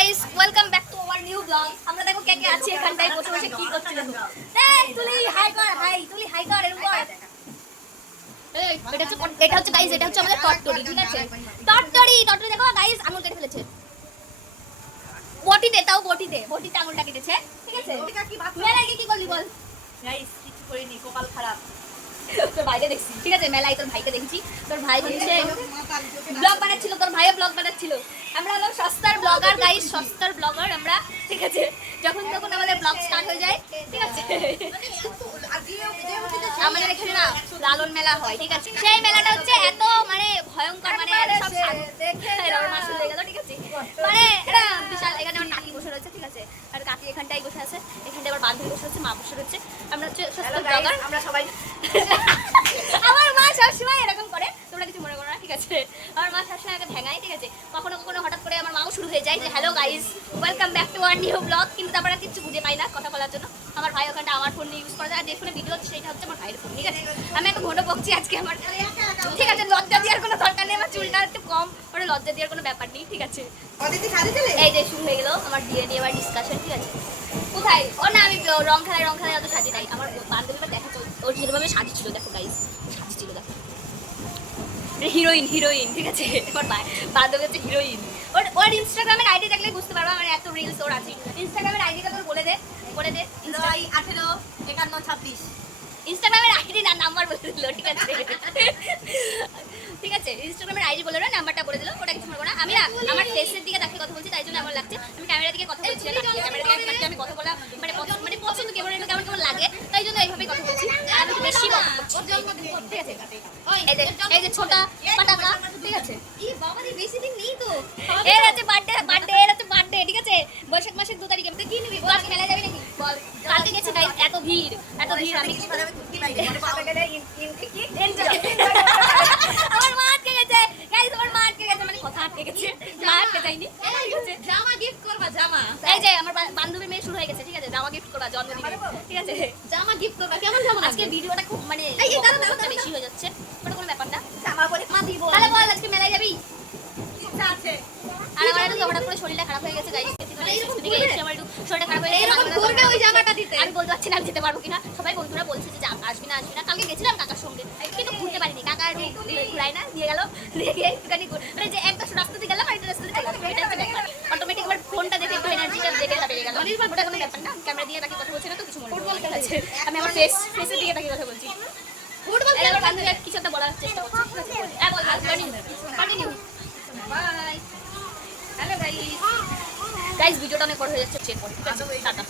Guys, welcome back to our new blog. আমরা দেখো কে কে আছে এখানটায় বসে বসে কি করছে দেখো। এই তুলি হাই কর, হাই তুলি হাই কর এরকম কর। এই এটা হচ্ছে গাইস, এটা হচ্ছে আমাদের টট্টরি, ঠিক আছে? টট্টরি দেখো গাইস, আঙুল কেটে ফেলেছে। বটিতে বটিতে আঙুলটা কেটেছে, ঠিক আছে? মেলায় কি করলি বল? গাইস কিছু করিনি, কপাল খারাপ। তোর ভাইকে দেখছি, ঠিক আছে? মেলায় তোর ভাইকে দেখছি। তোর ভাই হচ্ছে ব্লগ বানাচ্ছিল, তোর ভাইও ব্লগ বানাচ্ছিল। আমরা হলো সস্তার ব্লগার গাইস, সস্তার ব্লগার আমরা, ঠিক আছে? যখন তখন আমাদের ব্লগ স্টার্ট হয়ে যায়, ঠিক আছে? আমাদের এখানে না লালন মেলা হয়, ঠিক আছে? সেই মেলাটা হচ্ছে এত মানে ভয়ঙ্কর, মানে সব মাসুল হয়ে গেল, ঠিক আছে? মানে এটা বিশাল। এখানে আমার কাকি বসে রয়েছে, ঠিক আছে? আর কাকি এখানটাই বসে আছে, এখানটায় আবার বান্ধবী বসে আছে, মা বসে রয়েছে। আমরা হচ্ছে সস্তার ব্লগার, আমরা সবাই। আমার মা সবসময় এরকম করে, তোমরা কিছু মনে করো না, ঠিক আছে? আমার মা সবসময় আগে ভেঙায়, ঠিক আছে? কখনো কখনো হঠাৎ করে আমার মাও শুরু হয়ে যায় যে hello guys, welcome back to our new blog, কিন্তু তারপরে কিছু খুঁজে পাই না কথা বলার জন্য। আমার ভাই ওখানটা আমার ফোন নিয়ে ইউজ করে যায়, আর যে ফোনে ভিডিও হচ্ছে সেটা হচ্ছে আমার ভাইয়ের ফোন, ঠিক আছে? আমি একটু ঘন বকছি আজকে আমার, ঠিক আছে? লজ্জা দেওয়ার কোনো দরকার নেই, আমার চুলটা একটু কম, ওটা লজ্জা দেওয়ার কোনো ব্যাপার নেই, ঠিক আছে? এই যে শুরু হয়ে গেল আমার বিয়ে নিয়ে আবার ডিসকাশন, ঠিক আছে? কোথায়? ও না, আমি রং খেলায় অত সাজি নাই। আমার বান্ধবী দেখা ওর যেভাবে সাজিয়েছিল, দেখো গাইস, সাজিয়েছিল দেখো, হিরোইন, ঠিক আছে? ওর বান্ধবী হচ্ছে হিরোইন। ওর ইনস্টাগ্রামের আইডি দেখলে বুঝতে পারবা, মানে এত রিলস ওর আছে। ইনস্টাগ্রামের আইডিটা তোর বলে দে 18 51 26। ইনস্টাগ্রামের আইডি না, নাম্বার বলে দিল, ঠিক আছে? ঠিক আছে, ইনস্টাগ্রামের আইডি বলে না, নাম্বারটা বলে দিল, ওটা কিছু মনে করো না। আমি না আমার ফেসের দিকে তাকিয়ে কথা বলছি, তাই জন্য আমার লাগছে আমি ক্যামেরার দিকে কথা বলছি। ক্যামেরার দিকে আমি কথা বলা মানে পছন্দ কেমন কেমন লাগে, তাই জন্য এইভাবে কথা বলছি। আমি বেশি ঠিক আছে? এই যে ছোটা পাটাকা, ঠিক আছে? বেশি দিন নেই তো, এর হচ্ছে বার্থডে, ঠিক আছে? বৈশাখ মাসের 2 তারিখে। তুই কি নিবি বল? মেলায় যাবি নাকি বল? কালকে গেছি গাইস, এত ভিড় আমি আমার মা আটকে গেছে গাইস, আমার মা আটকে গেছে, মানে কথা আটকে গেছে, মা আটকে যায়নি। জামা গিফট করবা, জামা। এই যে আমার বান্ধবীর মেয়ে শুরু হয়ে গেছে, ঠিক আছে? জামা গিফট করবা জন্মদিনে, ঠিক আছে? জামা গিফট করবা, কেমন জামা? আজকে ভিডিওটা খুব মানে বেশি হয়ে যাচ্ছে, ওটা কোনো ব্যাপার না। জামা পরে মা দিব। তাহলে বল আজকে মেলায় যাবি? ইচ্ছা আছে। আর আমার একটু হঠাৎ করে শরীরটা খারাপ হয়ে গেছে গাইস, আমার একটু শরীরটা খারাপ হয়ে গেছে। এরকম করবে ওই জামাটা দিতে। আমি বলতে পারছি না আমি যেতে পারবো কিনা। সবাই বন্ধুরা বলছে যে আসবি না। কালকে গেছিলাম কাকার সঙ্গে, কিন্তু ঘুরতে পারিনি। কাকা ঘুরাই না, দিয়ে গেল, দেখে একটুখানি মানে যে একটা রাস্তা দিয়ে গেলাম আর একটা রাস্তা দিয়ে চলে গেলাম, এটা হচ্ছে ব্যাপার। অটোমেটিক আমার ফোনটা দেখে একটু এনার্জিটা দেখে বেড়ে গেল। ওটা কোনো ব্যাপার না, ক্যামেরা দিয়ে তাকে কথা বলছি না তো কিছু মনে করো না, ঠিক আছে? আমি আমার ফেসের দিকে তাকে কথা বলছি। ফুটবল খেলার বান্ধবী কিছু একটা বলার চেষ্টা করছি, ঠিক আছে? হ্যাঁ বল, কন্টিনিউ। বাই। হ্যালো গাইস, ভিডিওটা অনেক বড় হয়ে যাচ্ছে, চেক করো, ঠিক আছে? টাটা।